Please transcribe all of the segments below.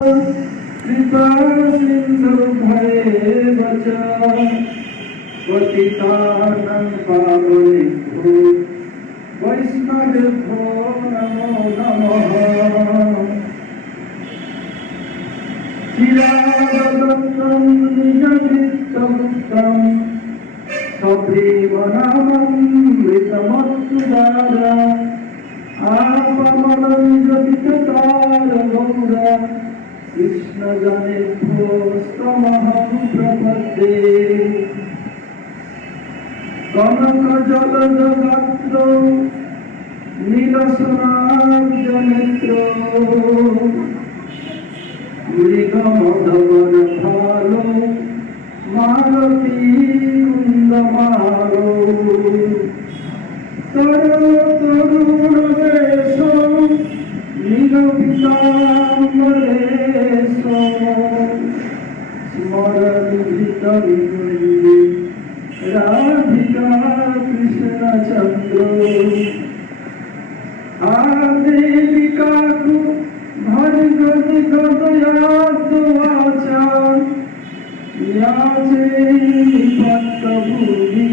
कृपा सिंधु भये बचा पतितानं पावनेभ्यो वैष्णवेभ्यो नमो नमः। चिरादत्तं निजवित्तपुत्रं सप्रेमनाममृतमत्सुदारा आपमनञ्जपिततारगौरा कृष्णजनेभ्योऽस्तमहं प्रपद्ये। कनकजलजगात्रो नीलसनाब्जनेत्रो मृगमधवनभालो मालती कुन्दमालो तरुणवेशो नीलपीताम्बरेशो स्मरनिधितविकुञ्जे राधिका कृष्णचन्द्रो आदेविकाकु भर्गदिगदयाद्वाचा याचे निपत्तभूमि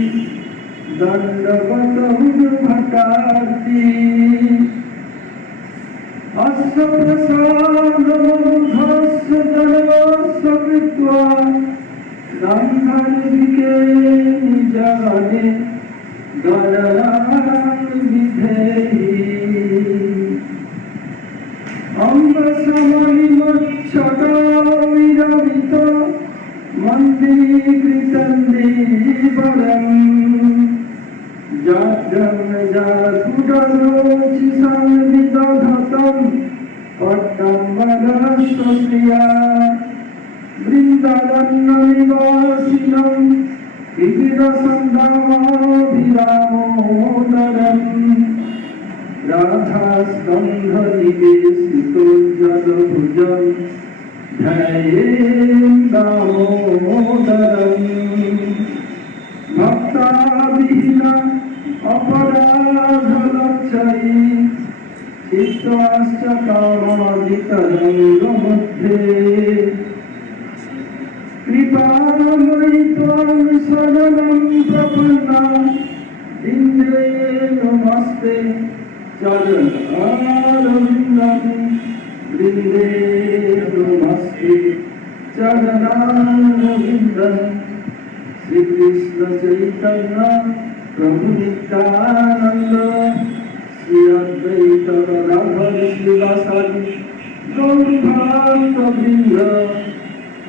दण्डवतमुद्भटार्ति अस्य प्रसादमोघस्य जलस्य कृत्वा दम्भनिके निजगणे गणरान् विधेहि। अम्बसमहिमच्छटाविरमित मन्दीकृतन्दीवरम् जाग्रं जागुडलोचिसंविदधतं पट्टम्बरश्वश्रिया वृन्दारण्यनिवासिनं विविधसन्धामाभिरामोदरम् राधास्कन्धनिवेशितोज्ज्वलभुजं ध्यायेन् दामोदरम्। भक्ताविहीना अपराधलक्षयी चित्ताश्च कामादितरङ्गमध्ये कृपामयि त्वां शरणं प्रपन्ना इन्द्रे नमस्ते चरणारविन्दं वृन्दे नमस्ते चरणारविन्दं। श्री कृष्ण चैतन्य प्रभु नित्यानंद श्री अद्वैत गदाधर श्रीवासादि गौर भक्तवृंद।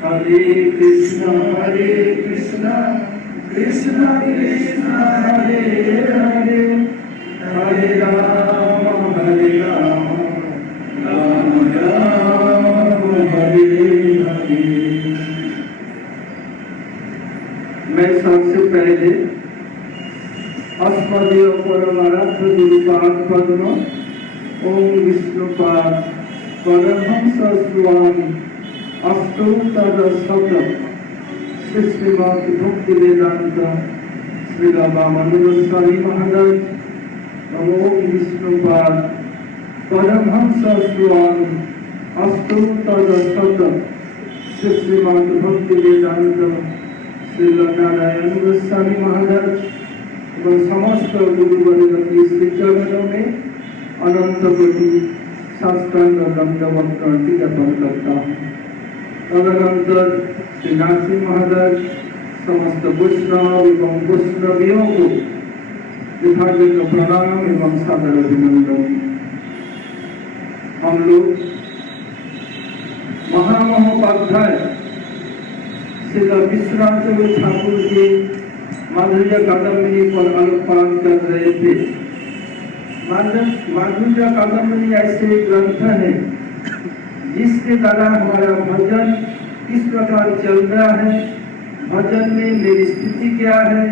हरे कृष्ण कृष्ण कृष्ण हरे हरे हरे राम राम राम हरे हरे। मैं सबसे पहले अस्मदीय परमाराध्य गुरुपाद पद्म ओम विष्णुपाद परमहंस स्वामी अष्टोत्तर श्री श्रीमद् भक्ति वेदांत श्री रामानंद स्वामी महाराज ओम विष्णुपाद परमहंस स्वामी अष्टोत्तर श्री श्रीमद् भक्ति वेदांत श्री नारायण गोस्वामी महाराज एवं समस्त गुरुवर्ग की श्रीचरणों में अनंत कोटि साष्टांग दंडवत प्रति ज्ञापन करता हूँ। तदनंतर श्री नरसिंह महाराज समस्त वैष्णव एवं वैष्णवियों को यथायोग्य प्रणाम एवं सादर अभिनंदन। हम लोग महामहोपाध्याय श्री विश्रांत ठाकुर जी माधुर्य कादम्बरी पर आलोकपात कर रहे थे। माधुर्य कादम्बरी ऐसे ग्रंथ है जिसके द्वारा हमारा भजन किस प्रकार चल रहा है, भजन में मेरी स्थिति क्या है,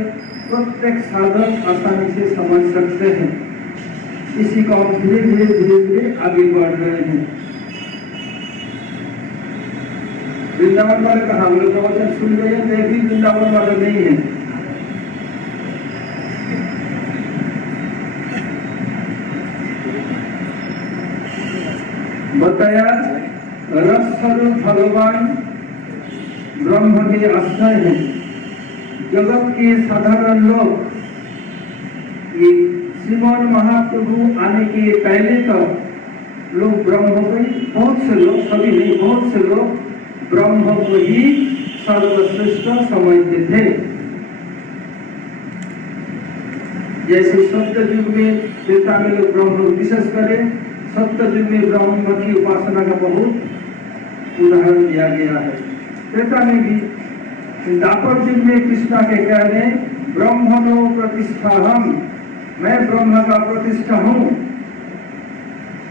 प्रत्येक साधक आसानी से समझ सकते हैं। इसी को हम धीरे धीरे आगे बढ़ रहे हैं। वृंदावन वाले कहा हम लोग प्रवचन सुन रहे हैं, मैं भी वृंदावन वाला नहीं है। बताया रस स्वरूप भगवान ब्रह्म के आश्रय है। जगत के साधारण लोग ये श्रीमान महाप्रभु आने के पहले तक लोग ब्रह्म को ही, बहुत से लोग, सभी नहीं, बहुत से लोग ब्रह्म को ही सर्वश्रेष्ठ समझते थे। जैसे सत्य युग में त्रेता में लोग ब्रह्म को विशेष करे, सत्य युग में ब्रह्म की उपासना का बहुत उदाहरण दिया गया है। त्रेता में भी, द्वापर युग में कृष्णा के कहने ब्रह्मणो प्रतिष्ठाहम, मैं ब्रह्म का प्रतिष्ठा हूँ।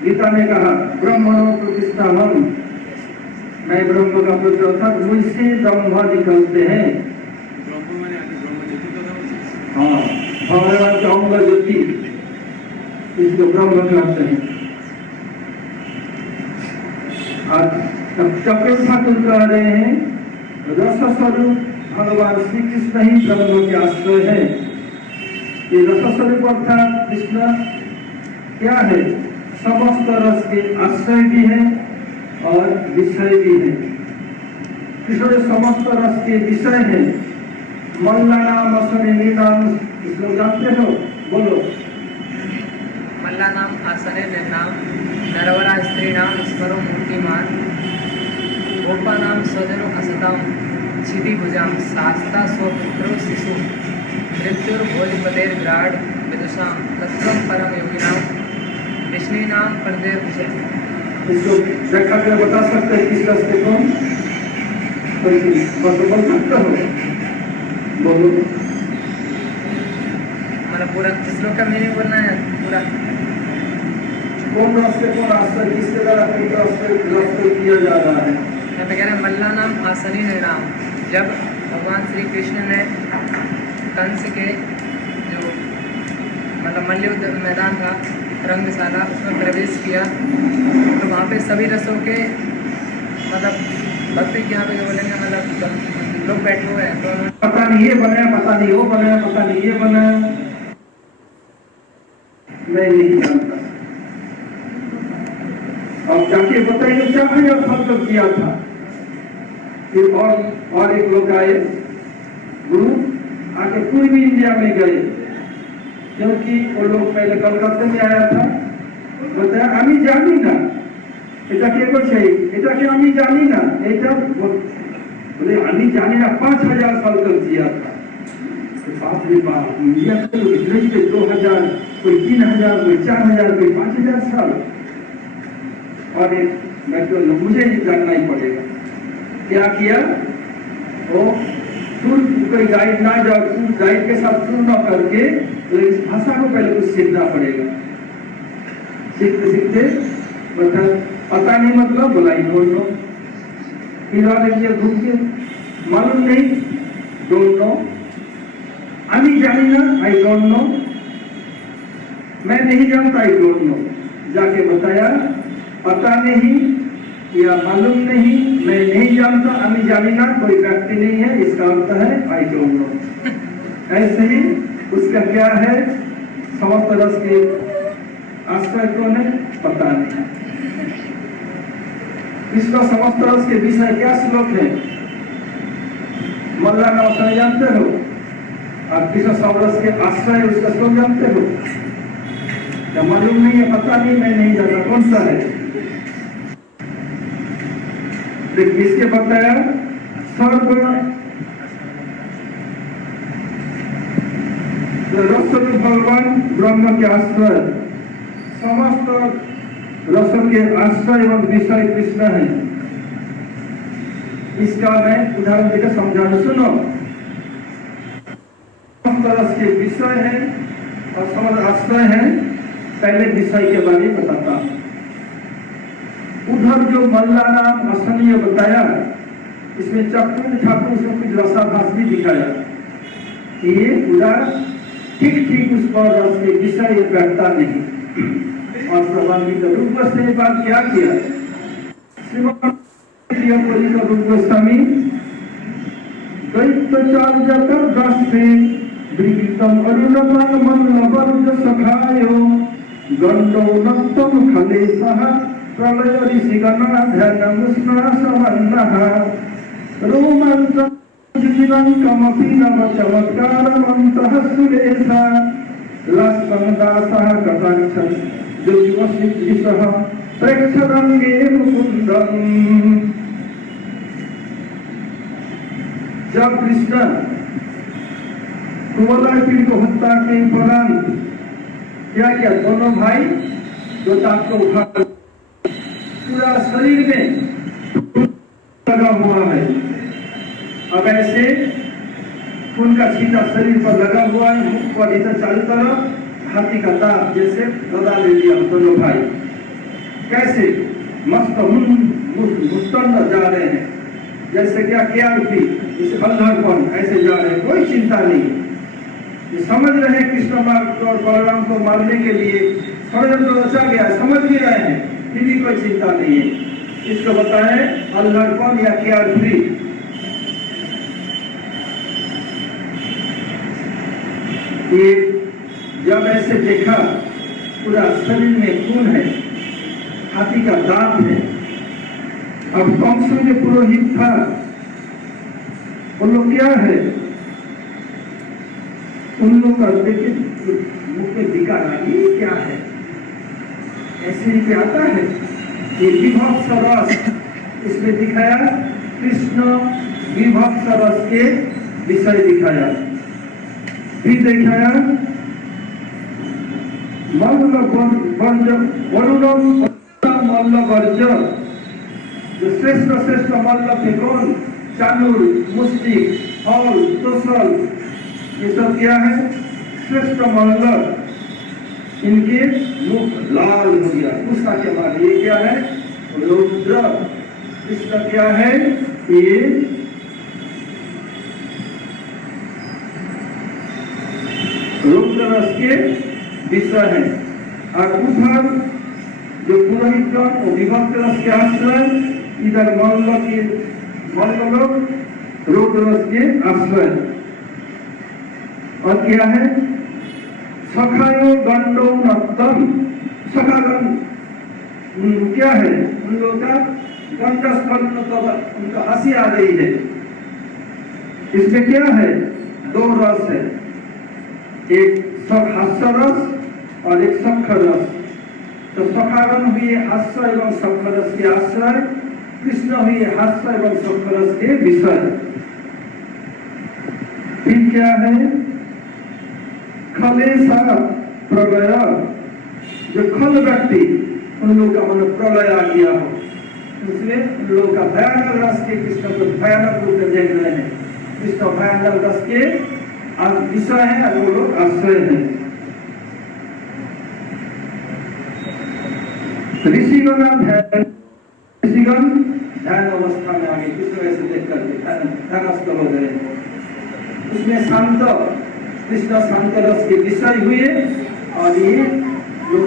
गीता ने कहा ब्रह्मणो प्रतिष्ठाहम, मैं ब्रह्म का प्रतिष्ठा, अर्थात मुझसे ब्रह्म निकलते हैं। हाँ, भगवान चाहूंगा ज्योति, इसको ब्रह्म कहते हैं। चक्र ठाकुर कह रहे हैं रस स्वरूप भगवान श्री कृष्ण ही ब्रह्म के आश्रय है। ये रस स्वरूप अर्थात कृष्ण क्या है? समस्त रस के आश्रय भी है और विषय भी है। कृष्ण समस्त रस के विषय है। मल्ला नाम असने नाम, इसको जानते हो? बोलो। मल्ला नाम आसने नाम, नरवरा स्त्री नाम स्मरो मूर्तिमान, गोपा नाम स्वजनो असताम, छिदी भुजाम शास्ता स्वपुत्रो शिशु, मृत्युर्भोजपतेर्विराड विदुषाम तत्वम परम योगिनाम, विष्णु नाम परदेव विषय। इसको व्याख्या कर बता सकते हैं किस रस के कौन? बोल सकते हो? बोलो। हमारा पूरा श्लोक का मीनिंग बोलना है पूरा। कौन रस के कौन आश्रय, किसके द्वारा रस किया जा रहा है? यहाँ पे कह रहे हैं मल्ला नाम आसनी नाम। जब भगवान श्री कृष्ण ने कंस के जो मतलब मल्लयुद्ध मैदान था, रंगशाला, उसमें प्रवेश किया तो वहाँ पे सभी रसों के मतलब भक्ति के यहाँ पे बोलेंगे मतलब लोग बैठे हुए हैं, तो पता नहीं ये बनाया, पता नहीं वो बनाया, पता नहीं ये बनाया, मैं नहीं जानता। अब जाके बताइए क्या है और फल तक किया था। फिर और एक लोग आए, गुरु आके पूर्वी इंडिया में गए, क्योंकि वो लोग पहले कलकत्ते में आया था, बताया আমি জানি না এটা কে করছে, এটা কে আমি জানি না, এটা बोले আমি জানি না 5000 साल तक जिया था। तो बाप रे बाप, इंडिया से तो इतने ही 2000, कोई 3000, कोई 4000, कोई 5000 साल। और मैं तो मुझे ही जानना ही पड़ेगा। क्या किया वो, कोई गाइड ना जाओ, गाइड के साथ सुन न करके, तो इस भाषा को पहले कुछ सीखना पड़ेगा। सीखते सीखते पता नहीं मतलब बोला ही डोंट नो। फिर आगे घूम के मालूम नहीं, डोंट नो। আমি জানি না, आई डोंट नो। मैं नहीं जानता, आई डोंट नो। जाके बताया पता नहीं या मालूम नहीं, मैं नहीं जानता, अमी जानी ना कोई व्यक्ति नहीं है, इसका अर्थ है आई डोंट नो। ऐसे ही उसका क्या है, समस्त रस के आश्रय कौन है, पता नहीं। इसका समस्त रस के विषय क्या श्लोक है? मल्ला नाम जानते हो? और कृष्ण समरस के आश्रय उसका श्लोक जानते हो? क्या मालूम नहीं है, पता नहीं, मैं नहीं जानता, कौन सा है? किसके बताया? सर्व रस भगवान ब्रह्म के आश्रय, समस्त रस के आश्रय एवं विषय कृष्ण है। इसका मैं उदाहरण देकर समझाना, सुनो। समस्त रस के विषय है और समस्त आश्रय है। पहले विषय के बारे में बताता हूं। उधर जो मल्ला नाम असनीय बताया, इसमें चक्र ठाकुर उसमें कुछ रसाभास भी दिखाया। ये उधर ठीक ठीक उस पर रस के विषय बैठता नहीं। और प्रभावित रूप से बात क्या किया? रूप गोस्वामी दैत्याचार्य कर दस्ते ब्रिगितम अरुणमान मन लवरुज सखायो गंडो नक्तम खले सह प्रलय ऋषिगणा ध्यानमुष्णा समन्नः रोमन्तं जीवनं कमपि नव चमत्कारमन्तः सुरेशा लक्ष्मण दासः कथञ्चन् दुर्वसिद्धिसः प्रेक्षरङ्गे मुकुन्दम्। जब कृष्ण कुवलय को हत्या के उपरांत क्या किया, दोनों भाई जो दांत को उठा पूरा शरीर में लगा हुआ है। अब ऐसे खून का छींटा शरीर पर लगा हुआ है, मुख पर इधर चारों तरफ हाथी का दांत जैसे गदा ले लिया दोनों भाई। कैसे मस्त मुस्तंड जा रहे हैं, जैसे क्या भी जैसे बंधनपन ऐसे जा रहे हैं, कोई चिंता नहीं। ये समझ रहे हैं कृष्ण मार्ग को और बलराम को मारने के लिए षड्यंत्र रचा गया, समझ भी रहे हैं, फिर भी कोई चिंता नहीं है। इसको बताएं अल्हड़पन या फ्री। ये जब ऐसे देखा पूरा शरीर में खून है, हाथी का दांत है। अब कंस जो पुरोहित था वो लोग क्या है, उन लोग का देखे मुख में दिखा रहा ये क्या है, ऐसे ही क्या आता है। ये विभत्स रस इसमें दिखाया, कृष्ण विभत्स रस के विषय दिखाया, फिर दिखाया मल्ल वर्ज जो श्रेष्ठ श्रेष्ठ मल्ल थे कौन, चाणूर, मुष्टिक, हॉल, तोसल, ये सब क्या है श्रेष्ठ मल्ल। इनके मुख लाल हो गया गुस्सा के बाद। ये क्या है रुद्र, इसका क्या है ये रुद्र रस के विषय है। और उधर जो पुरोहितगण और विभक्त रस के आश्रय, इधर मल्ल लोग रुद्र रस के आश्रय। और क्या है सखायो गंडो नत्तम, सखागण क्या है उन लोगों का गंडस्फल, उनका हंसी आ रही है। इसमें क्या है दो रस है, एक हास्य रस और एक सख रस। तो सखागण हुई हास्य एवं सख रस के आश्रय, कृष्ण हुई हास्य एवं सख रस के विषय। फिर क्या है खलेसा प्रलय, जो खल व्यक्ति उन लोगों का मन प्रलय आ गया हो, इसलिए उन लोगों का भयानक रस के कृष्ण को भयानक रूप में देख रहे हैं। कृष्ण भयानक रस के विषय है और वो लोग आश्रय है। ऋषिगण ध्यान अवस्था में आगे कृष्ण ऐसे देख करके ध्यानस्थ हो गए। उसमें शांत कृष्ण शांत रस के विषय हुए और ये लोग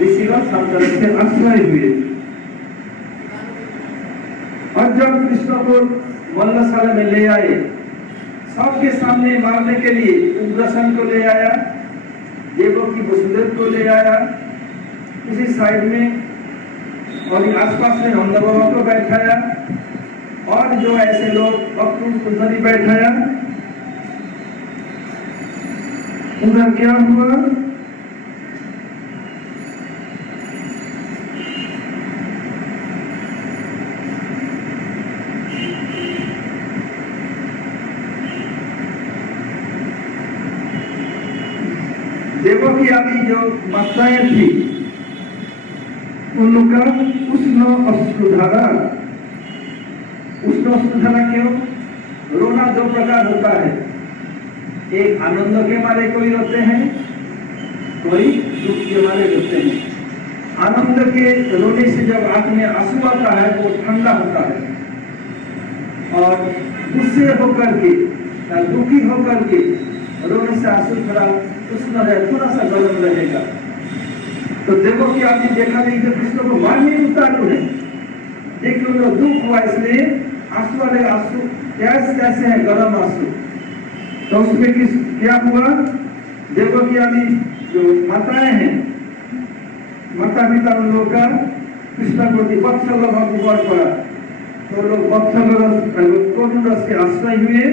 ऋषिगण शांत रस के आश्रय हुए। और जब कृष्ण को मल्लशाला में ले आए, सबके सामने मारने के लिए उग्रसेन को ले आया, देवकी वसुदेव को ले आया इसी साइड में, और आसपास में नंदबाबा को बैठाया और जो ऐसे लोग भक्तों को नहीं बैठाया। उधर क्या हुआ देवकी आदि जो माताएं थी उनका उष्ण अश्रुधारा। उष्ण अश्रुधारा क्यों? रोना दो प्रकार होता है, एक आनंद के मारे कोई रोते हैं, कोई दुख के मारे रोते हैं। आनंद के रोने से जब आंख में आंसू आता है वो ठंडा होता है, और गुस्से होकर के दुखी होकर के रोने से आंसू थोड़ा उष्ण रहे, थोड़ा सा गर्म रहेगा। तो देखो कि आपने देखा नहीं तो कृष्ण को मारने उतारू है, देखिए उनको दुख हुआ इसलिए आंसू वाले आंसू कैसे है गर्म आंसू। तो उसमें क्या हुआ, देखो कि अभी जो माताएं हैं, माता पिता उन लोगों का कृष्ण प्रति वत्सल भाव उमड़ पड़ा, तो लोग वत्सल रस करुण रस के आश्रय हुए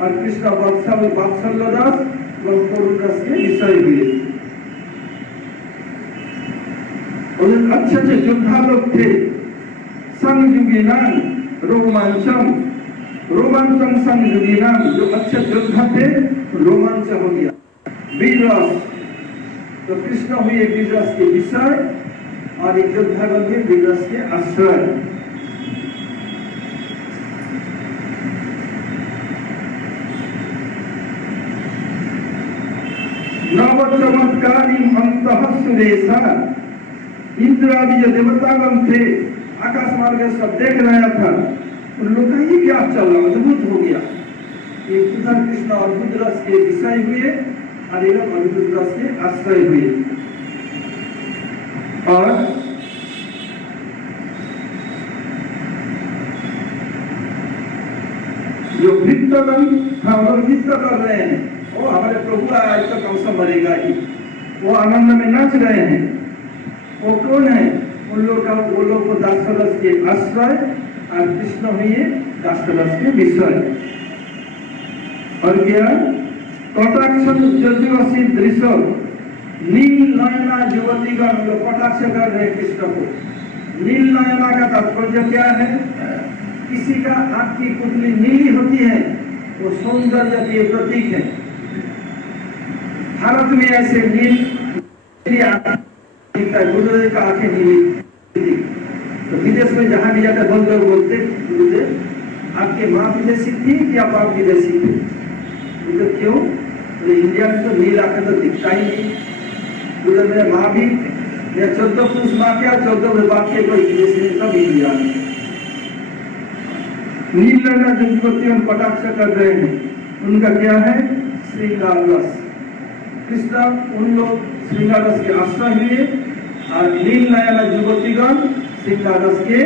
और कृष्ण वत्सल रस व करुण रस के विषय हुए। और अच्छे अच्छे योद्धा लोग थे, संयुगीनाम रोमांचम संयुगीनाम, जो अच्छे योद्धा थे रोमांच हो गया। वीर रस, तो कृष्ण हुए वीर रस के विषय और एक योद्धागण हुए वीर रस के आश्रय। नव चमत्कारी अंतः सुरेशा, इंद्र आदि जो देवतागण थे आकाश मार्ग सब देख रहा था, उन लोग का ये क्या चल रहा, अद्भुत हो गया। एक उधर कृष्ण अद्भुत रस के विषय हुए और एक अद्भुत रस के आश्रय हुए। और जो भक्तगण नृत्य कर रहे हैं, वो हमारे प्रभु आज तक अवसर मरेगा ही, वो आनंद में नाच रहे हैं। वो कौन है? उन लोग का, वो लोग को दासरस के आश्रय और कृष्ण हुए दासरस के विषय। और क्या? कटाक्ष जजुवसी दृश्य नील नयना युवतीगण, लोग कटाक्ष कर रहे कृष्ण को। नील नयना का तात्पर्य क्या है? किसी का आंख की पुतली नीली होती है, वो सौंदर्य के प्रतीक है। भारत में ऐसे नील गुरुदेव का आंखें नीली, तो विदेश में जहां भी जाकर बहुत लोग बोलते गुरुदेव आपके माँ विदेशी थी क्या बाप विदेशी थे? तो क्यों? तो इंडिया में तो नील आंखें तो दिखता ही नहीं। गुरुदेव मेरे माँ भी, मेरे 14 पुरुष माँ के 14 बाप के कोई विदेशी नहीं, सब इंडिया में। नील नयना युवती हम कटाक्ष कर रहे हैं, उनका क्या है? श्रृंगार रस। कृष्ण उन लोग श्रृंगार रस के आश्रय हुए और नील नयना युवतीगण श्रृंगार रस के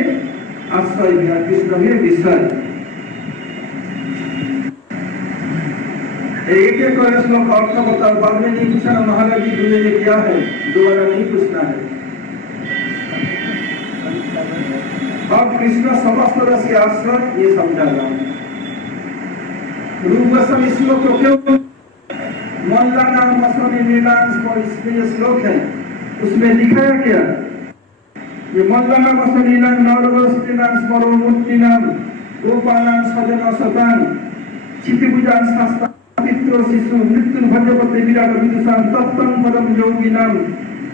आश्रय हुआ, कृष्ण हुए विषय। एक एक कर श्लोक का अर्थ बताओ, बाद में नहीं पूछना महाराज जी बोले ये क्या है, दोबारा नहीं पूछना है। अब कृष्ण समस्त रस के आश्रय ये समझा रहा हूं। रूप रसम श्लोक को क्यों मल्ला नाम मसनी नीलांश को इसमें श्लोक है, उसमें दिखाया क्या? ये मल्ला नाम मसनी नीलांश नवरस नीलांश मरोमूर्ति नाम गोपालां सजना सतां क्षितिभुजां शास्ता पित्रो शिशु मृत्यु भजपते विराट विदुषां तत्तं परम योगिनां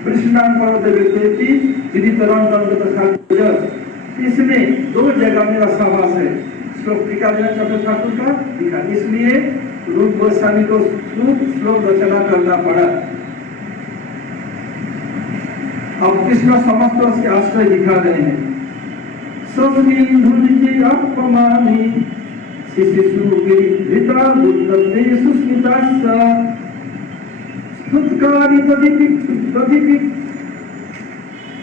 कृष्णां परदेवेति विदितरंगत। इसमें 2 जगह मेरा सहवास है। श्लोक टीका देना चतुर्थ ठाकुर का लिखा, इसलिए रूप गोस्वामी को श्लोक रचना करना पड़ा। अब कृष्ण समस्त रस के आश्रय दिखा रहे हैं। सस्मिन्धुर्जे अपमानि शिशिशुगिरिधृता दुर्दत्ते सुस्मिताश्च स्तुत्कारी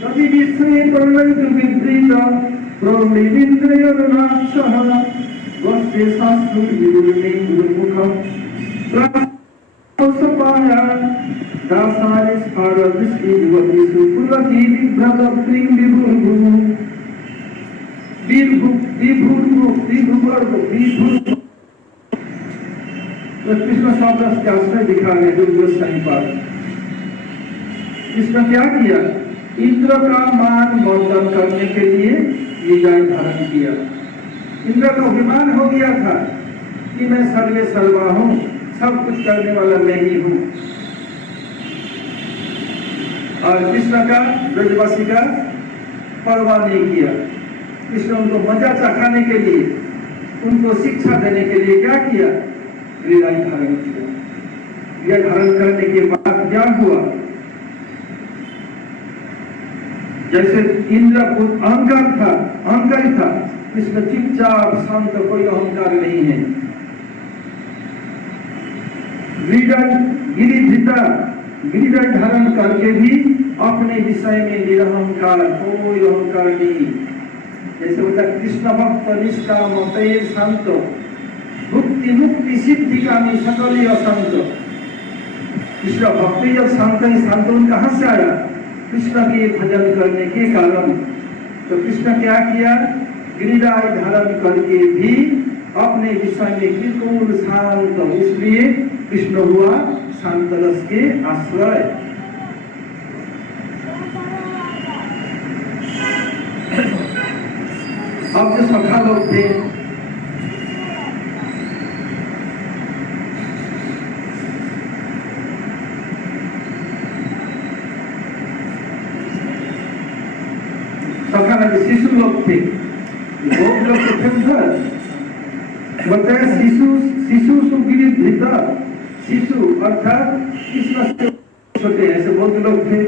तदिविश्रे प्रणयतु विद्रीता प्रौलिन्द्रियरुणाक्षः वस्ते शास्त्रु विदुर्णे गुरुमुखम् प्रसपाया दासारे स्फार विष्णु युवतीषु पुलकी विभ्रतप्रिं विभुर्भु कृष्ण शब्द के आश्रय दिखा गए दुर्गोस्वामी पाद। कृष्ण क्या किया? इंद्र का मान वर्धन करने के लिए निजाय धारण किया। इंद्र का अभिमान हो गया था कि मैं सर्वे सर्वा हूं, सब कुछ करने वाला मैं ही हूं। और कृष्ण का ब्रजवासी का परवाह नहीं किया। कृष्ण उनको मजा चखाने के लिए, उनको शिक्षा देने के लिए क्या किया? गिरिराज धारण किया। गिरिराज धारण करने के बाद क्या हुआ? जैसे इंद्र अहंकारी था, कृष्ण चुपचाप शांत, कोई अहंकार नहीं है। गिरिराज धारण करके भी अपने विषय में निरहंकार, कोई अहंकार नहीं। जैसे होता कृष्ण भक्त निष्काम तैर शांत भुक्ति मुक्ति सिद्धि कामी सकल असंत। कृष्ण भक्ति जब शांत ही शांत कहां से आया? कृष्ण के भजन करने के कारण। तो कृष्ण क्या किया, गिरिराज धारण करके भी अपने विषय में बिल्कुल शांत, इसलिए कृष्ण हुआ शांत रस के आश्रय। अब जो सखा लोग थे, सखा में शिशु लोग थे, बहुत लोग तो थे, बताया शिशु सुगिरी भीतर, शिशु अर्थात कृष्ण से छोटे, ऐसे बहुत लोग थे।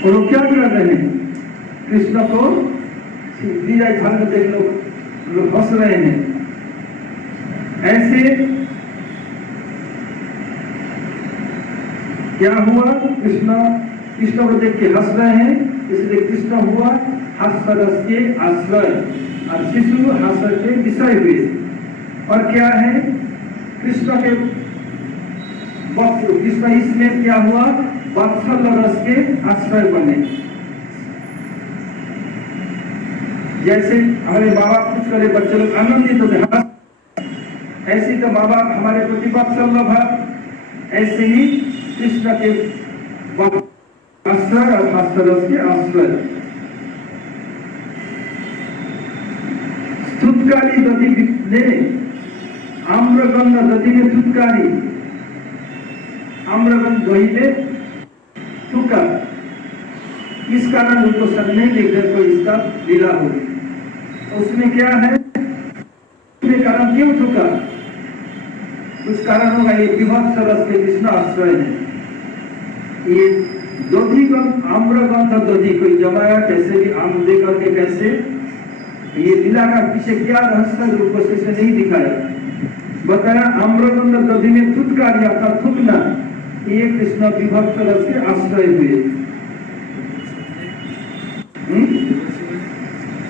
और वो क्या कर रहे हैं, कृष्ण को गिरिराज धारण में देख लोग हंस रहे हैं। ऐसे क्या हुआ, कृष्ण को देख के हंस रहे हैं, इसलिए कृष्ण हुआ हास्य रस के आश्रय और शिशु हास्य के विषय हुए। और क्या है, कृष्ण इसमें क्या हुआ, वात्सल्य रस के आश्रय बने। जैसे हमारे माँ बाप कुछ करे, बच्चे लोग आनंदित होते हैं, ऐसे तो माँ बाप हमारे प्रति वात्सल्य भाव, ऐसे ही कृष्ण के आश्रय और हास्य रस के आश्रय। थुत्कारी दधि ने आम्रगंध दधि ने थुत्कारी, आम्रगंध दही ने थूका, इस कारण उनको सब नहीं लिख रहे, कोई इसका लीला हो। उसमें क्या है, उसमें कारण क्यों थूका, कुछ कारण होगा, ये विभत्स रस के कृष्ण आश्रय है। ये दधि आम्रगंध दधि कोई जमाया, कैसे भी आम दे करके, कैसे ये लीला का पीछे क्या रहस्य रूप से नहीं दिखाया, बताया आम्रगंध दधि में थुत्कारी अर्थात थूकना, ये कृष्ण विभक्त रस के आश्रय हुए।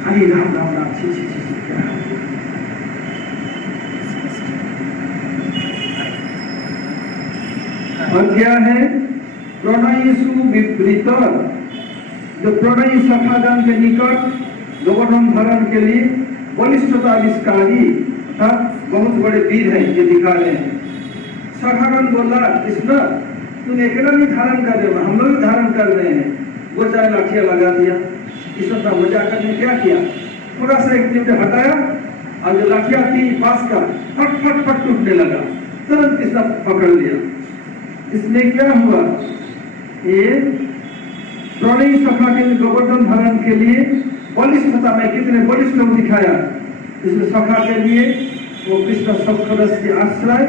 हरे राम राम राम छी छी छी क्या, और क्या है, प्रणयसु विपरीत, जो प्रणयी सखागण के निकट गोवर्धन धारण के लिए बलिष्ठता आविष्कारी था, बहुत बड़े वीर हैं, ये दिखा रहे हैं। सखागण बोला, कृष्ण तुम अकेला नहीं धारण कर रहे हो, हम लोग धारण कर रहे हैं। वो चाहे लाठियां लगा दिया, कृष्ण का मजाक करने क्या किया, थोड़ा सा एक मिनट हटाया और जो लाठियां थी बांस का फट फट फट टूटने लगा, तुरंत कृष्ण पकड़ लिया। इसमें क्या हुआ, ये प्रणयी सखा के गोवर्धन धारण के लिए बलिष्ठता में कितने बलिष्ठ दिखाया, इसमें सखा के लिए वो कृष्ण सख रस के आश्रय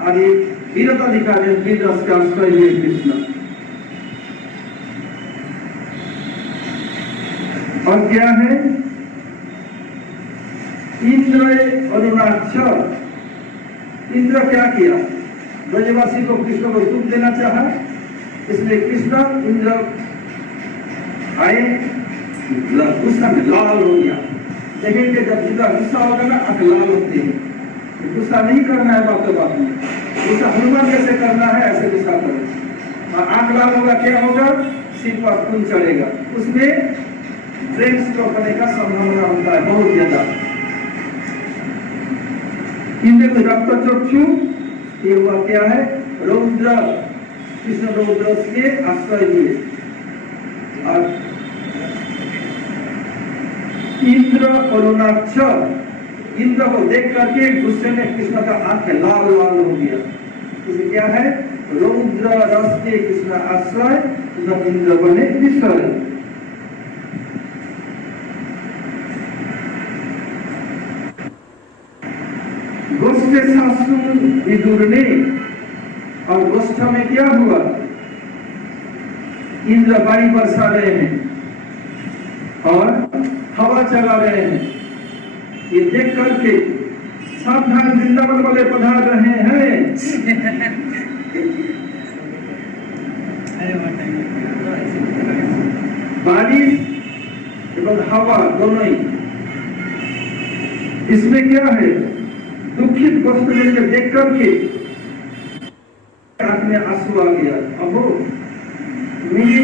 और ये वीरता दिखा रहे, वीर रस के आश्रय हुए कृष्ण। और क्या है, इंद्र अरुणाक्ष, इंद्र क्या किया, ब्रजवासी को कृष्ण को सुख देना चाहा, इसलिए कृष्ण इंद्र आए, गुस्सा में लाल हो गया। देखेंगे जब जितना गुस्सा होगा ना, आंख लाल होती है, गुस्सा नहीं करना है बातों बात में, गुस्सा हनुमान जैसे करना है, ऐसे गुस्सा करो। और आंख लाल होगा, क्या होगा, सिर पर खून चढ़ेगा, उसमें ब्रेन स्ट्रोक होने का संभावना होता है बहुत ज्यादा। इंद्र रक्त चक्षु, ये हुआ क्या है, रौद्र, कृष्ण रौद्र के आश्रय हुए। और इंद्र अरुणाक्ष, इंद्र को देख करके गुस्से में कृष्ण का आंख लाल लाल हो गया, इसे क्या है, रौद्र रस के कृष्ण आश्रय, इंद्र बने विषय। गोष्ठ शास्त्र विदुर ने, और गोष्ठ में क्या हुआ, इंद्र बारी बरसा रहे हैं और हवा चला रहे हैं, ये देख करके सावधान वृंदावन वाले पधार रहे हैं। बारिश एवं हवा दोनों ही, इसमें क्या है, दुखित वस्तु मिलकर देख करके आंख में आंसू आ गया। अब मेरी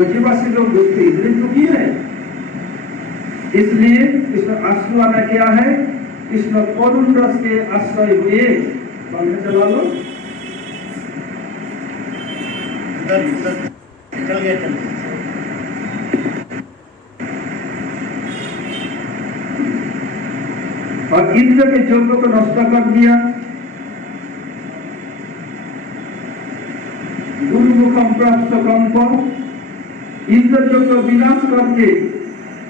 ब्रजवासी लोग दुखी इतने दुखी है, इसलिए इसमें आंसू आना क्या है, इसमें करुण रस के आश्रय हुए। चला लो चल गया। और इंद्र के यज्ञ को नष्ट कर दिया, गुरुमुखम प्राप्त कंप, इंद्र यज्ञ को विनाश करके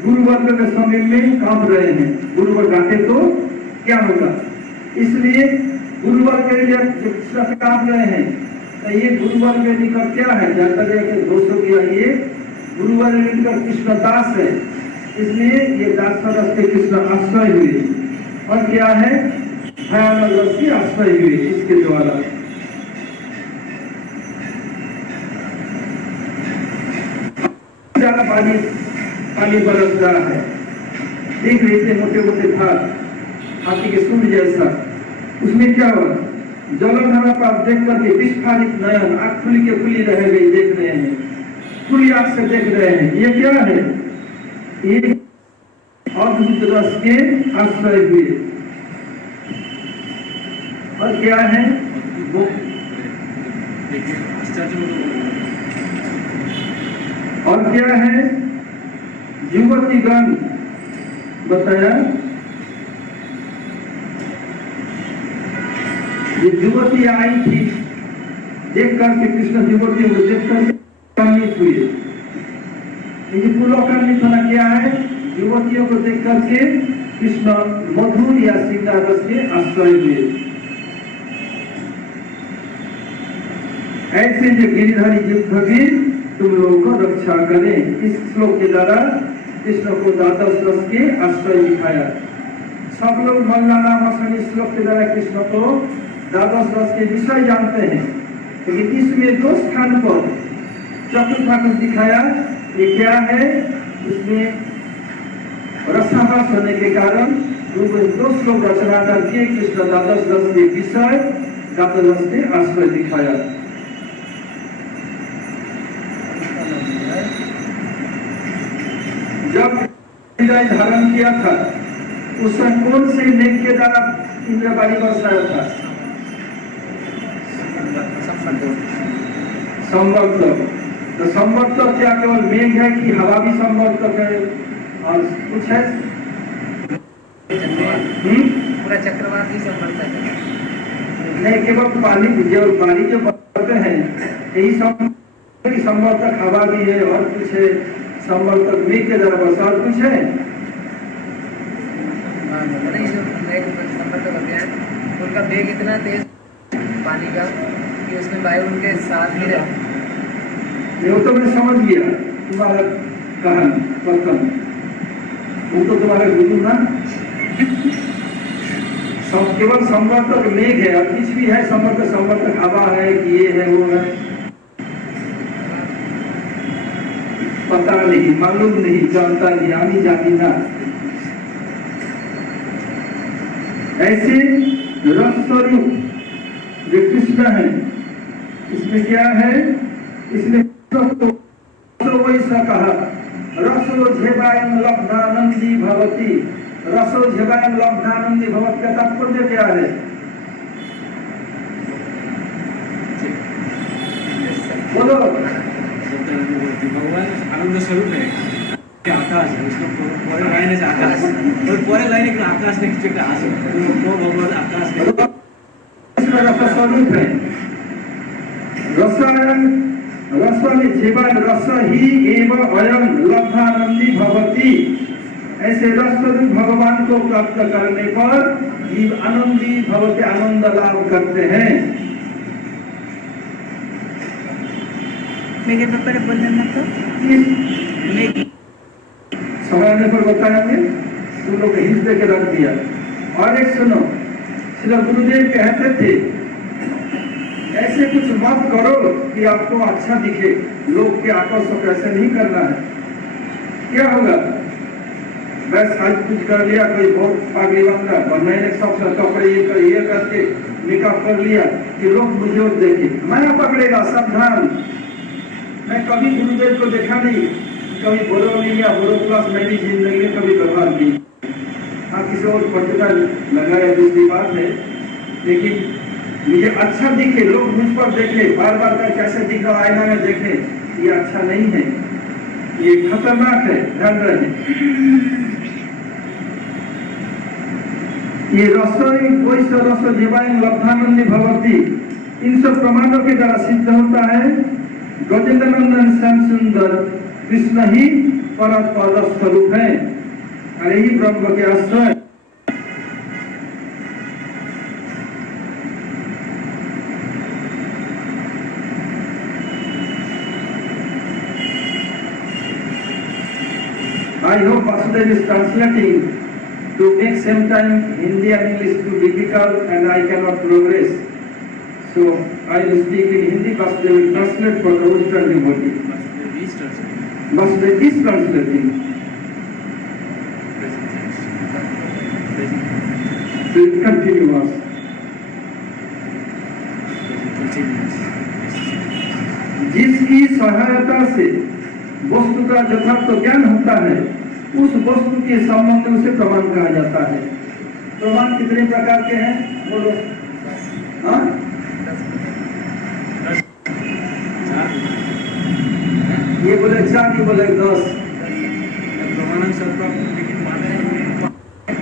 गुरुवर्ग के समय में काम रहे हैं। गुरुवर्ग आते तो क्या होगा, इसलिए गुरुवर्ग के लिए काम रहे हैं। तो ये गुरुवर्ग के निकट क्या है, जाकर दोषों किया, ये गुरुवर्ग के निकट कृष्ण दास है, इसलिए ये दास रस के कृष्ण आश्रय हुए। और क्या है, भयानक रस की आश्रय हुए, इसके द्वारा ज्यादा पानी बरस रहा है, देख रहे थे मोटे मोटे था हाथी के सूर्य जैसा, उसमें क्या हुआ, जलधारा पर देख करके विस्फारित नयन, आंख खुली के खुली रह गई, देख रहे हैं, खुली आंख से देख रहे हैं। ये क्या है, ये अद्भुत रस के आश्रय हुए। और क्या है वो, और क्या है, युवतीगण बताया, ये युवती आई थी, देख करके कृष्ण युवती को देख करके कामित हुए। ये पुलकान्वित होना क्या है, युवतियों को देख करके कृष्ण मधुर या श्रृंगार रस के आश्रय हुए। ऐसे जो गिरिधारी युद्ध भी तुम लोगों को रक्षा करें। इस श्लोक के द्वारा कृष्ण को द्वादश रस के आश्रय दिखाया। सब लोग मंगलानाम श्लोक के द्वारा कृष्ण को द्वादश रस के विषय जानते हैं, लेकिन इसमें दो स्थान पर चतुर्थ दिखाया। ये क्या है, इसमें रसाभास होने के कारण दो श्लोक रचना करके कृष्ण द्वादश रस के विषय द्वादश रस के आश्रय दिखाया। जब धारण किया था उस समय कौन से मेघ के द्वारा इंद्रवाणी बरसाया था, संवर्तक। तो संवर्तक क्या केवल मेघ है कि हवा भी संवर्तक है, और कुछ है पूरा चक्रवात ही संवर्तक है, नहीं केवल पानी जो बरसते हैं यही संवर्तक हवा भी है, और कुछ है संवर्तक मेघ के द्वारा बरसा, और कुछ है नहीं जो मेघ संवर्तक होते हैं उनका वेग इतना तेज पानी का कि उसमें वायु उनके साथ ही रहती है। वो तो मैं समझ गया तुम्हारा कहन कथन, वो तो तुम्हारे गुरु ना। केवल संवर्तक मेघ है, और कुछ भी है संवर्तक हवा है कि ये है वो है, पता नहीं, मालूम नहीं, जानता नहीं, आनी जानी ना। ऐसे रस स्वरूप जो कृष्ण है, इसमें क्या है, इसमें वैसा कहा रसो झेवायम लब्धानंदी भवती। रसो झेवायम लब्धानंदी भवती का तात्पर्य क्या है, बोलो। भगवान आनंद स्वरूप है, आकाश है, उसको परे लाइन है आकाश, और परे लाइन एक आकाश ने किसी का आस को भगवान आकाश ने रस स्वरूप है। रसायन रस जीवन रस ही एवं अयम लब्धानंदी भवती। ऐसे रस स्वरूप भगवान को प्राप्त करने पर जीव आनंदी भवती, आनंद लाभ करते हैं। मेरे पर बोलना मत तो समय आने पर बताएंगे, तुम लोग हिंस दे के रख दिया। और एक सुनो, श्री गुरुदेव कहते थे ऐसे कुछ मत करो कि आपको अच्छा दिखे, लोग के आकर्षक ऐसे नहीं करना है। क्या होगा, मैं साज कुछ कर लिया, कोई बहुत पागली बनता और मैंने सब कपड़े ये करके मेकअप कर लिया कि लोग मुझे और देखे, मैं पकड़ेगा, सावधान। मैं कभी गुरुदेव को देखा नहीं, कभी बोलो नहीं या बोलो क्लास मेरी जिंदगी में कभी व्यवहार नहीं। हाँ, किसी और पर्टिकुलर लगाया दूसरी बात है, लेकिन मुझे अच्छा दिखे, लोग मुझ पर देखे, बार बार का कैसे दिख रहा आईना में देखे, ये अच्छा नहीं है, ये खतरनाक है, ध्यान रहे। ये रसोई वैश्य रस जीवायन लब्धानंदी भवती, इन सब प्रमाणों के द्वारा सिद्ध होता है गजेंद्र नंदन श्याम सुंदर कृष्ण ही परम पद स्वरूप है और यही ब्रह्म के आश्रय। I hope Vasudev is translating to make same time Hindi and English too difficult and I cannot progress. So I will speak in Hindi, Vasudev will translate for the Western devotee. Vasudev is translating. So it continues. जिसकी सहायता से वस्तु का यथार्थ ज्ञान होता है, उस वस्तु के संबंध में उसे प्रमाण कहा जाता है। प्रमाण कितने प्रकार के हैं बोलो? हाँ, ये बोले 4, ये बोले 10। प्रमाण सब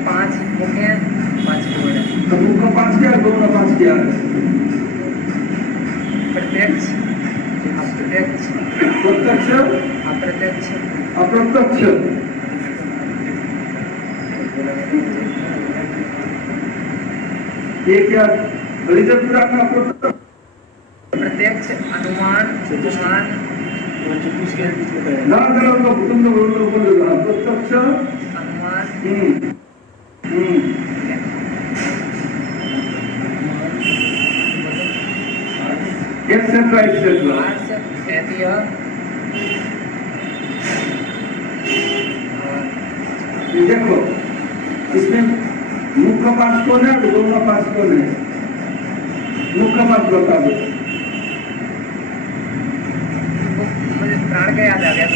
5 मुख्य हैं, 5 केवल है। तो मुख्य 5 क्या, गौण 5 क्या? प्रत्यक्ष, अप्रत्यक्ष, प्रत्यक्ष, अप्रत्यक्ष, अप्रत्यक्ष। ये क्या हृदय पुराण का प्रत्यक्ष, अनुमान, उपमान, ना करो तो तुम लोग बोलो प्रत्यक्ष, अनुमान, एक्सेट्रा एक्सेट्रा। आर्स, ऐतिह्य, देखो इसमें मुख्य 5 कौन है, गौण 5 कौन है? मुख्य 5 बता दो। मुझे प्राण का याद आ गया।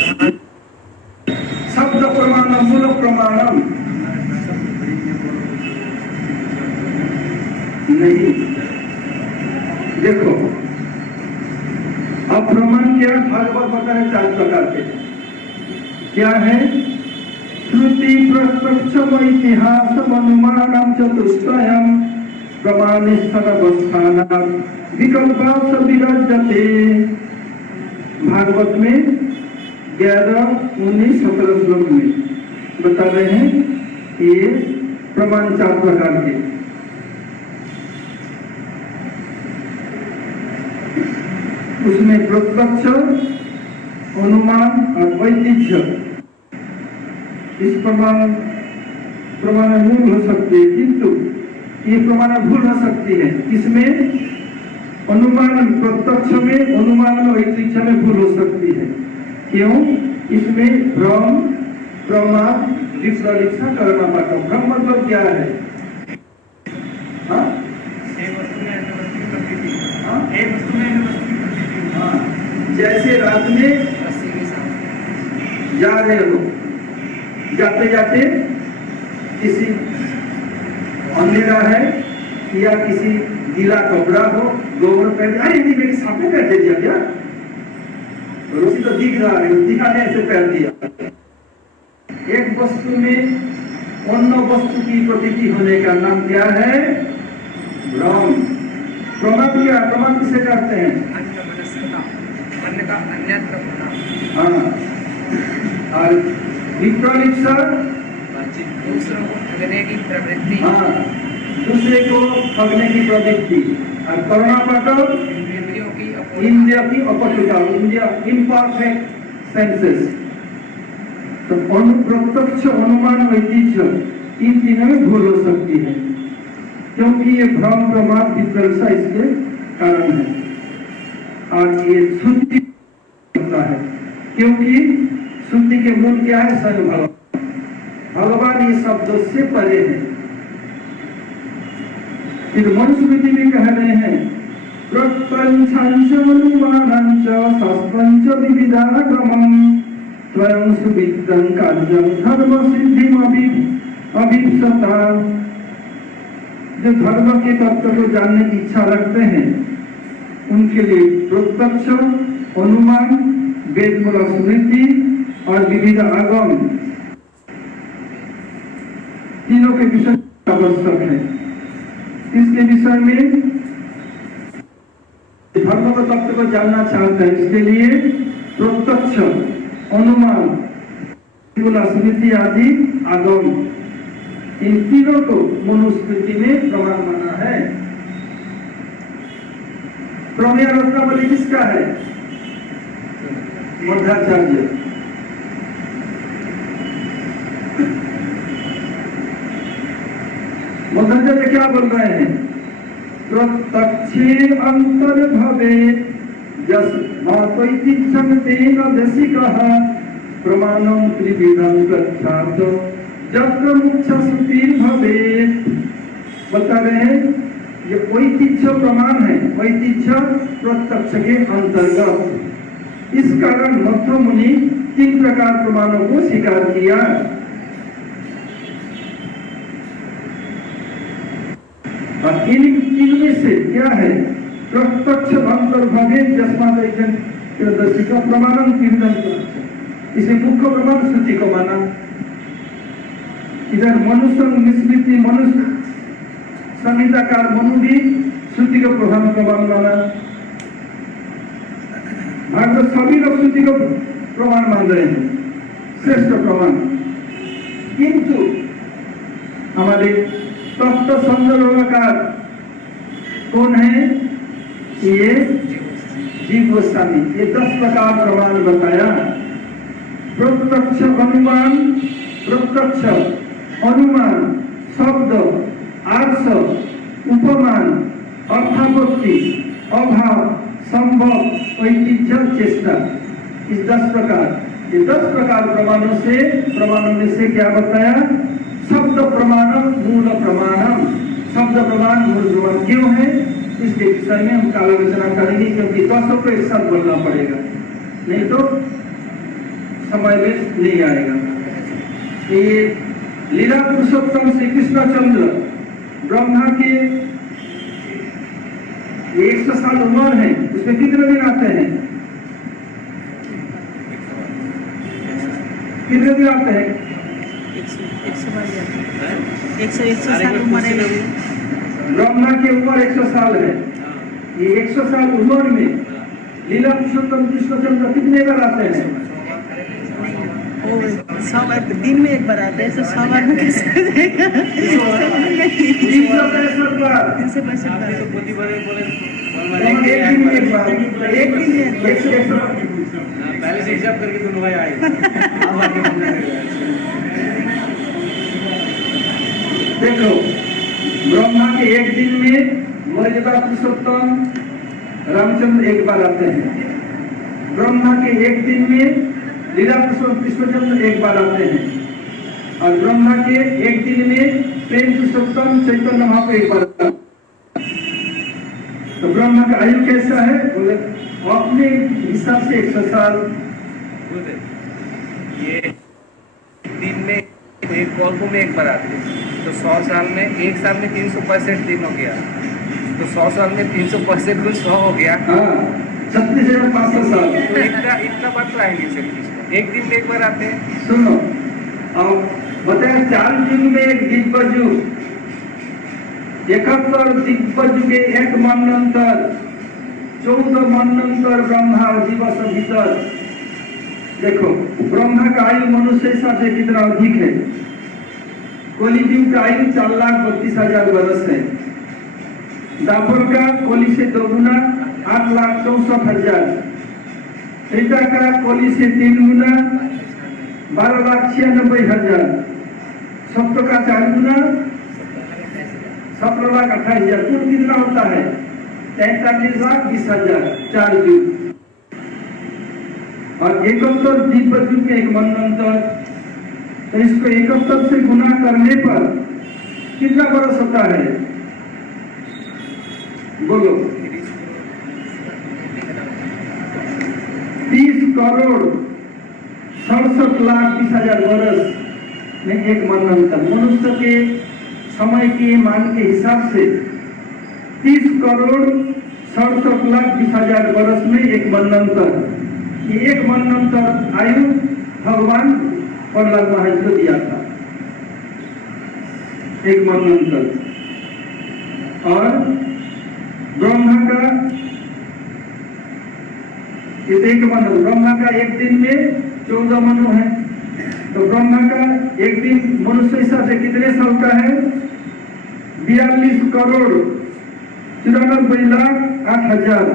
शब्द प्रमाणम, मूल प्रमाणम नहीं। देखो अब प्रमाण क्या, भागवत बता है 4 प्रकार के। क्या है? श्रुति प्रत्यक्षम इतिहासम अनुमानम चतुष्टयम प्रमाणस्थानम विकल्पास विराजते। भागवत में 11, 19, 17 श्लोक में बता रहे हैं ये प्रमाण 4 प्रकार के। उसमें प्रत्यक्ष, अनुमान और वैतिथ्य, इस प्रमाण मूल हो सकती है, किंतु ये प्रमाण भूल हो सकती है। इसमें अनुमान, प्रत्यक्ष में, अनुमान और वैतिथ्य में भूल हो सकती है। क्यों? इसमें भ्रम, प्रमाद, विपरीक्षा करना पड़ता है। भ्रम मतलब क्या है? हाँ, जैसे रात में जा रहे हो, जाते जाते किसी अंधेरा है या किसी गीला कपड़ा हो, गोबर पहन, अरे नहीं मेरी सामने पहन दे दिया क्या? रोशी तो दिख रहा है, दिखाने से पहन दिया। एक वस्तु में अन्य वस्तु की प्रतीति होने का नाम क्या है? भ्रम। प्रमाण क्या? प्रमाण किसे कहते हैं? अन्य का अन्यत्र होना। हाँ, और विपरीक्षा दूसरों को ठगने की प्रवृत्ति। हाँ, दूसरे को ठगने की प्रवृत्ति। और करुणा पाठक इंद्रियों की अपटुता, इंद्रिया इम्परफेक्ट सेंसेस। तो प्रत्यक्ष, अनुमान, वैतिथ्य इन तीनों में भूल हो सकती है, क्योंकि ये भ्रम, प्रमाद, विपरीक्षा इसके कारण है। और ये शुद्धि होता है, क्योंकि शुद्धि के मूल क्या है? स्वयं भगवान। भगवान ये शब्द से परे है। फिर मनुस्मृति भी कह रहे हैं प्रत्यञ्छांशमनुमानांच शास्त्रञ्च विविधागमम् स्वयं सुविद्यं कार्यं धर्मसिद्धिमभीप्सता। जो धर्म के तत्व को जानने की इच्छा रखते हैं उनके लिए प्रत्यक्ष, अनुमान, वेदमूलक स्मृति और विविध आगम तीनों के विषय आवश्यक है। इसके विषय में धर्म के तत्व को जानना चाहते हैं, इसके लिए प्रत्यक्ष, अनुमान, स्मृति आदि आगम इन तीनों को मनुस्मृति में प्रमाण माना है। प्रमेय रत्नावली किसका है? मध्वाचार्य। मध्वाचार्य क्या बोल रहे हैं? प्रत्यक्षे अंतर भवेत् यस्मात्वैतिच्छं तेन देशिकः प्रमाणं त्रिविधं गच्छात यत्र मुख्यश्रुतिर् भवेत्। बता रहे हैं ये ऐतिह्य प्रमाण है, ऐतिह्य प्रत्यक्ष के अंतर्गत। इस कारण मध्व मुनि 3 प्रकार प्रमाणों को स्वीकार किया। और इनमें से क्या है? प्रत्यक्ष अंतर्भवेत् यस्मात् प्रमाणं त्रिविधं। इसे मुख्य प्रमाण श्रुति को माना। इधर मनुष्य स्मृति, मनुष्य संहिताकार मनु भी श्रुति को प्रधान प्रमाण माना। भागवत सभी लोग श्रुति को प्रमाण मान रहे हैं, श्रेष्ठ प्रमाण। किंतु हमारे तत्व संग्रहकार कौन है? ये जीव गोस्वामी। ये 10 प्रकार प्रमाण बताया। प्रत्यक्ष अनुमान, प्रत्यक्ष अनुमान, शब्द, आर्ष, उपमान, अर्थापत्ति, अभाव, संभव, ऐतिह्य, चेष्टा, इस 10 प्रकार, ये 10 प्रकार प्रमाणों में से क्या बताया? शब्द प्रमाणम मूल प्रमाणम। शब्द प्रमाण मूल प्रमाण क्यों है? इसके विषय में हम काल आलोचना करेंगे, क्योंकि 10 को एक साथ बोलना पड़ेगा, नहीं तो समय में नहीं आएगा। ये लीला पुरुषोत्तम श्री कृष्णचंद्र ब्रह्मा के 100 साल उम्र है, उसमें कितने दिन आते हैं? कितने दिन आते हैं? 100 साल उम्र है। ब्रह्मा की उम्र 100 साल है। ये 100 साल उम्र में लीला पुरुषोत्तम कृष्णचंद्र कितने बार आते हैं? 100 बार दिन में एक बार आते हैं, तो 100 बार में कैसे देगा? 365 बार। 365 बार। एक दिन में एक बार। पहले से हिसाब करके दोनों भाई आए। देखो, ब्रह्मा के एक दिन में मर्यादा पुरुषोत्तम रामचंद्र एक बार आते हैं। ब्रह्मा के एक दिन में लीला पुरुषोत्तम कृष्णचंद्र एक बार आते हैं। और ब्रह्मा के एक दिन में प्रेम पुरुषोत्तम चैतन्य महाप्रभु एक बार आते हैं। तो ब्रह्मा का आयु कैसा है? बोले अपने हिसाब से 100 साल। ये दिन में एक कल्प में एक बार आते हैं, तो 100 साल में, एक साल में 365 दिन हो गया, तो 100 साल में 365 गुण 100 हो गया। 36,500 साल। तो इतना बार तो आएंगे सर, एक दिन में एक बार आते हैं। सुनो, अब बताया 4 युग में एक दिव्य युग, 71 दिव्य युगे एक मन्वंतर, 14 मन्वंतर ब्रह्मा जीवस भीतर। देखो, ब्रह्मा का आयु मनुष्य से कितना अधिक है? कलियुग का आयु 4,32,000 वर्ष है। दापर का कोली से 2 गुना 8,64,000। त्रेता का कोली से 3 गुना 12,96,000। सप्त का 4 गुना 17,28,000। कुल कितना होता है? 43,20,000। 4 युग। और 71 दिव्य युग के एक मन्वंतर, तो इसको 71 से गुना करने पर कितना बरस होता है? बोलो। करोड़ 67,20,000 वर्ष में एक मनवंतर। मनुष्य के समय के मान के हिसाब से 30 करोड़ 67,20,000 वर्ष में एक मनवंतर। ये एक मनवंतर आयु भगवान प्रहलाद महाराज को दिया था, एक मनवंतर। और ब्रह्मा का एक मनु, ब्रह्मा का एक दिन में 14 मनु है, तो ब्रह्मा का एक दिन मनुष्य हिसाब से कितने साल का है? 42 करोड़ 94,08,000।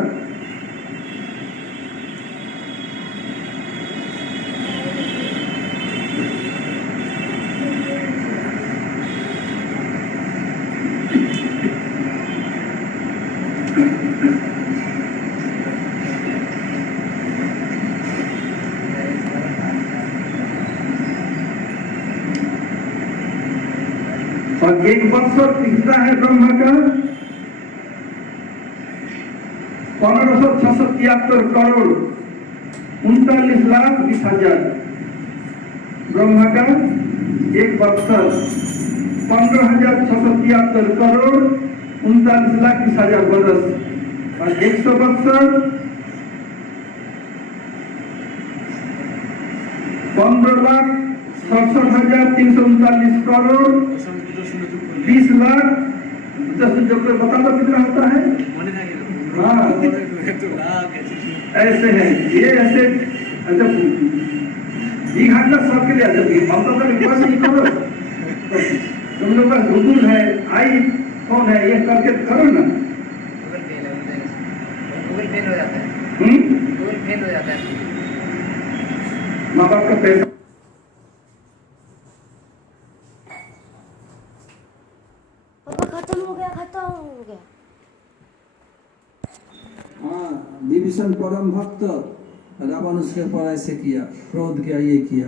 और एक बत्सर कितना है ब्रह्मा का? 15,673 करोड़ 39,20,000। ब्रह्मा का एक बत्सर 15,673 करोड़ 39,20,000 वर्ष। और 100 बत्सर 15,67,339 करोड़ 20 लाख 10 जो बता दो कितना होता है? हाँ ऐसे है ये, ऐसे अच्छा ये घंटा सबके लिए जब हम तो रिक्वेस्ट नहीं करो, तुम लोग का गूगल है, आई फोन है, ये करके करो ना। गूगल फेल हो जाता है, गूगल फेल हो जाता है। माँ बाप का पैसा खत्म हो गया, खत्म हो गया। हाँ, विभीषण परम भक्त रावण से पर ऐसे किया, क्रोध किया, ये किया।